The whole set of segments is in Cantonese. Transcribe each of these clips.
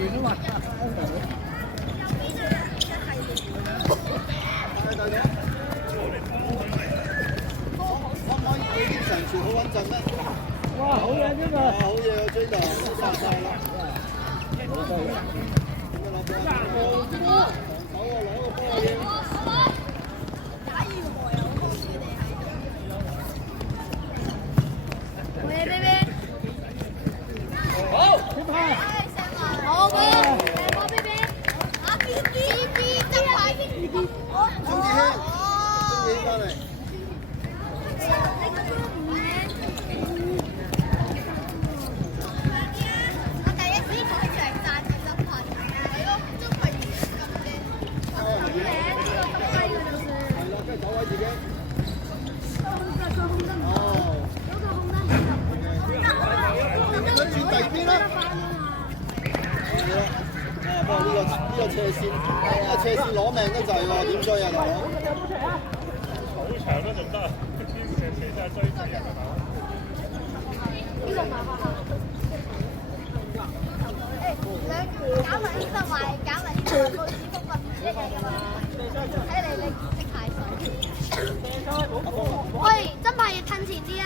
好穩陣咩？哇，好嘢啫嘛！好嘢啊，追到，殺晒啦！好得啦！點樣攞波？手啊，攞個波要。好，點拍？好嘅，我 B B， 啊 B B B 真係 B B， 鍾志軒，鍾志軒翻嚟。呢個斜線攞命得滯喎，點追啊大佬？好長都仲得，蛇真係追死人啊！呢個麻煩啊！搞埋呢個壞，搞埋呢個報紙公文唔一樣㗎嘛？睇嚟你識太水。喂，真係要褪前啲啊！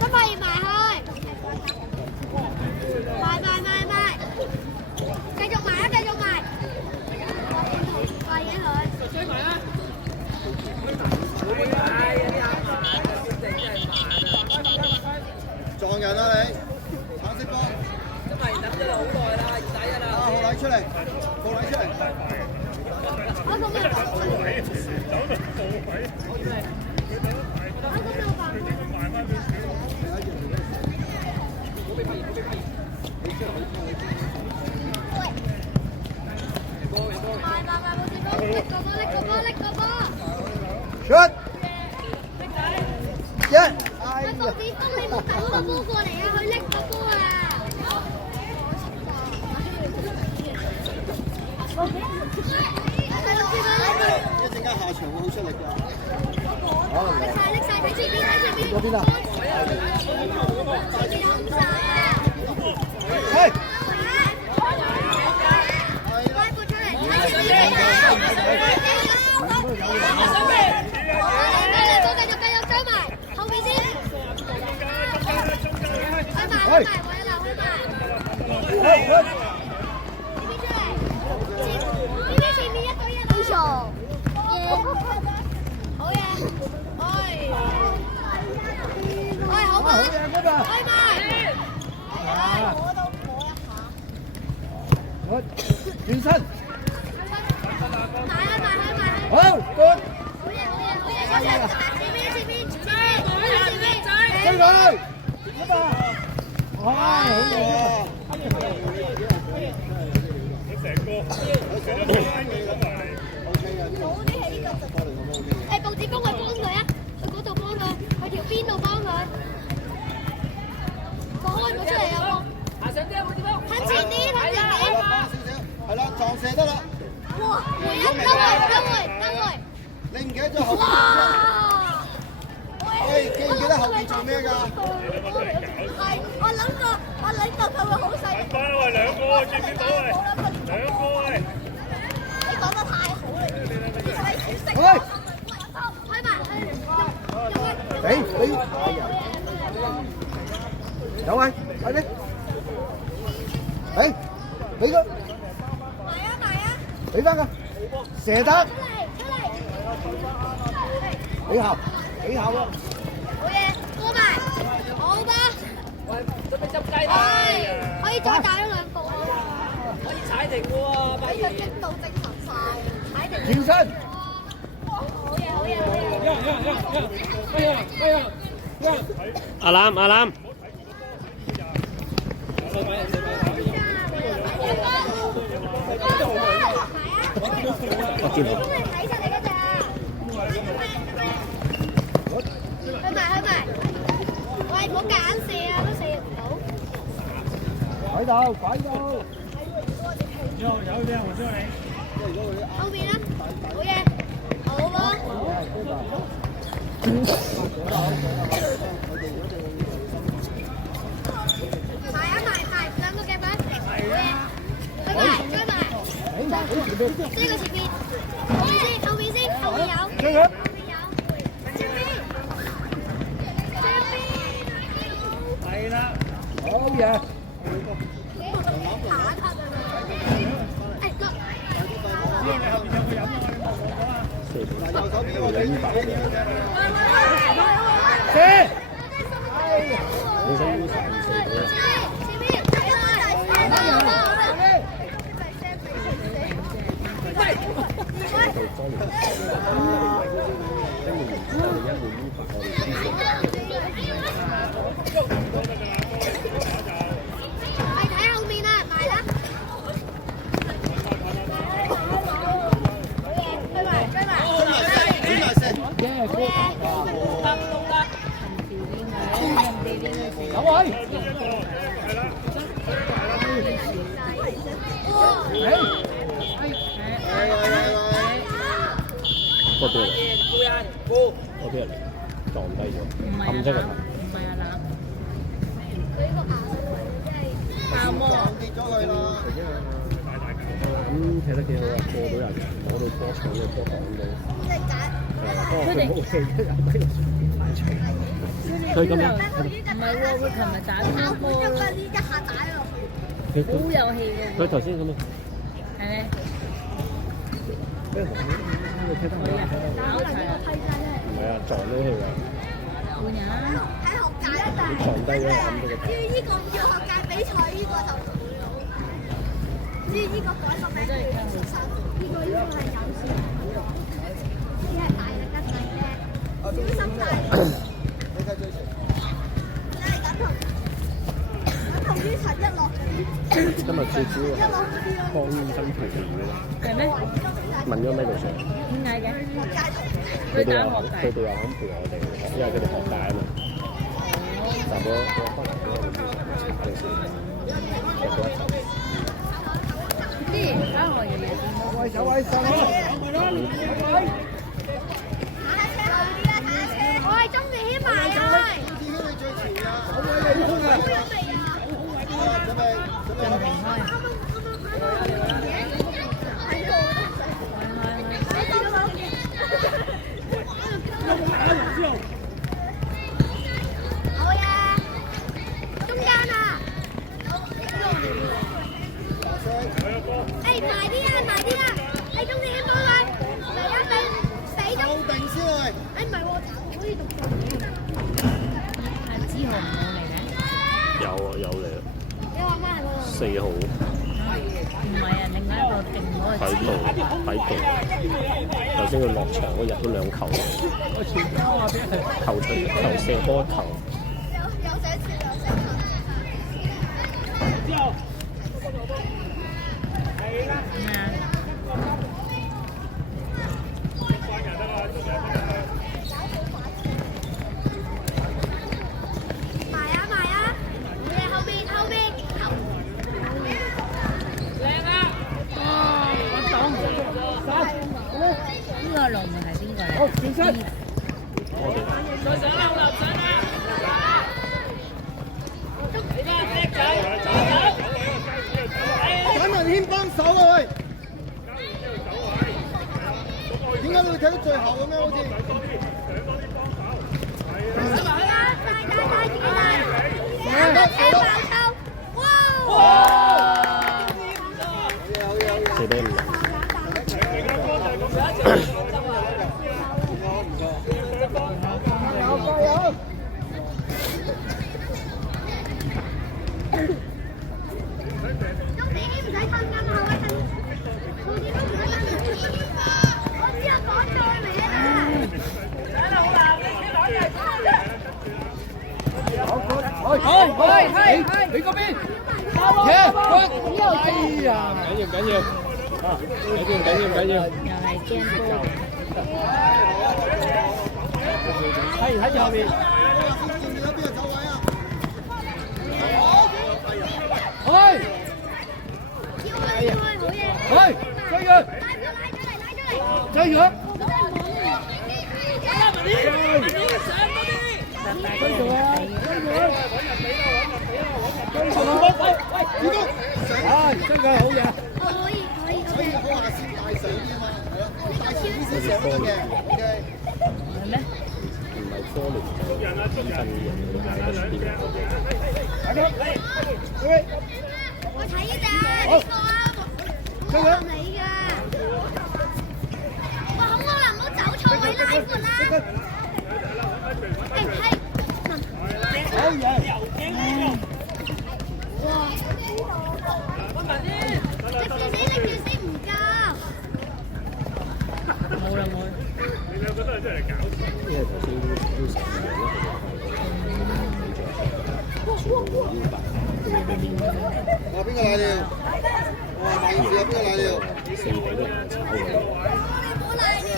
真係埋去，埋，繼續埋啊！繼續埋，快嘢佢，追埋啦！撞人啊你！橙色波，真係等咗好耐啦，二打一啦！浩禮出嚟，浩禮出嚟！我咁樣，拎個波！出！一！喂，報紙公，你冇等個波過嚟啊！佢拎個波啊！一陣間下場會好出力㗎。拎晒，睇前邊，嗰邊啊！前邊空晒啊！係。快撥出嚟！睇前邊啊！繼續追埋，後面先。開埋，我一留開埋。前面一對一啊！好嘢！好嘛？開埋。我都摸一下。我轉身。埋。好，過。好嘢！前面。追佢！哇，好嘢！成個報紙公去幫佢啊！去嗰度幫佢，去條邊度幫佢。放開唔好出嚟啊！行上啲啊！報紙公，向前啲。係啦，撞射得啦。哇！回一，得回。你唔記得咗後邊？喂，記唔記得後邊做咩㗎？係，我諗過佢會好細。翻喂，兩個見唔見到喂？兩個喂！你講得太好啦！喂！開埋去。俾，有位，快啲！俾佢，埋啊！俾翻佢，射得，出嚟！幾效喎！好嘢，過埋，好吧。喂，準備執雞啦！可以再打咗兩步啊！可以踩停喎，不如。佢激到精神晒，踩定。轉身。好嘢！阿攬，我見到。睇實你嗰隻啊！去埋，喂，唔好揀射啊，都射唔到。喺度，擺到。有啲我知你。後面啦，好嘢，好喎。呢個前邊，後面先，後面先，後面有，追佢。後面有，前邊，係啦，好嘢。下一級啊！誒個。你後面有冇飲啊？嗱，右手邊我哋射。你想要三四嘅？睇後面啊，埋啦！追埋，追埋！有位。嗰邊嚟，嗰邊嚟，撞低咗，冚出個頭。跌咗佢啦。咁踢得幾好啊！過到人，攞到波搶嘅波擋到。佢哋冇氣，一入低落太長。佢咁樣。唔係喎，佢琴日打邊波，一下打落去。佢好有氣喎。佢頭先咁啊。係咩？踢得唔好啊！唔係啊，撞咗佢啊！換人啊！喺學界啊！你撞低咗攬到個頭。至於呢個唔要學界比賽，呢個就唔會好。至於呢個改個名叫小生，呢個係有線，呢係大力一細咧，小心大力。你睇最前。真係咁同於陳一樂嗰啲。今日最主要係幫醫生陪住嘅啦。係咩？問咗咩度上？點解嘅？佢哋又肯陪我哋，因為佢哋學界啊嘛。但係我翻嚟嗰個查你先，學咗一陣。啲返學爺爺見到喂，有位上去。坦克車後啲啦，坦克車。我係鍾志軒埋啊！鍾志軒你最前啊！好位有空啊！好有味啊！準備仲停開。好嘢！中間啊！埋啲啊，埋啲啊！中志軒幫佢，嚟啊，俾後定先嚟。唔係喎，好似讀錯嘢。係之後唔好嚟嘅。有嚟啊！你話咩係喎4號唔係啊，另外一個定嗰個喺度。頭先佢落場嗰日都2球，球射波球。有寫字，有寫字。咩啊？埋啊埋啊！你後邊後邊。靚啊！呢個龍門係邊個嚟？好，轉身。再上啦，好啦，上啦！你咩叻仔？揾文軒幫手啊喂！點解你會睇到最後嘅咩？好似。大車爆抽！哇！射得唔錯。加油！中志軒唔使瞓㗎嘛，係咪？中志軒唔使瞓。我知啊，講錯名啊！你嗰邊。哎呀！緊要啊！緊要！又係驚波。喺後面。追佢！追佢！真係好嘢！可以。可以好下先大神。思想嘅，OK。係咩？唔係科聯就跟人哋嗌得邊個？我睇㗎咋，呢個啊，我係你㗎。哇，好可能唔好走錯位啦，呢個啦。係。好嘢！哇！拎住先唔夠。冇啦冇啦。你兩個都係真係搞笑。因為頭先都成日哇！邊個瀨尿？哇！萬事啊！邊個瀨尿？4比1炒佢。冇瀨尿。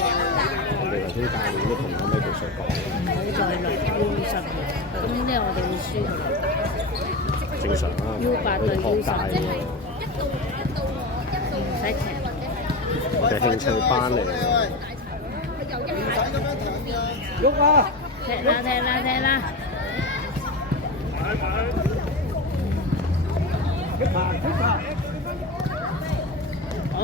我哋頭先教練都同我咩做水講。唔好再落 U10啦，咁呢我哋會輸㗎啦。正常啦。 U8對 U10 唔使踢。我哋興趣班嚟。唔使咁樣停㗎。喐啊！踢啦踢啦踢啦！好。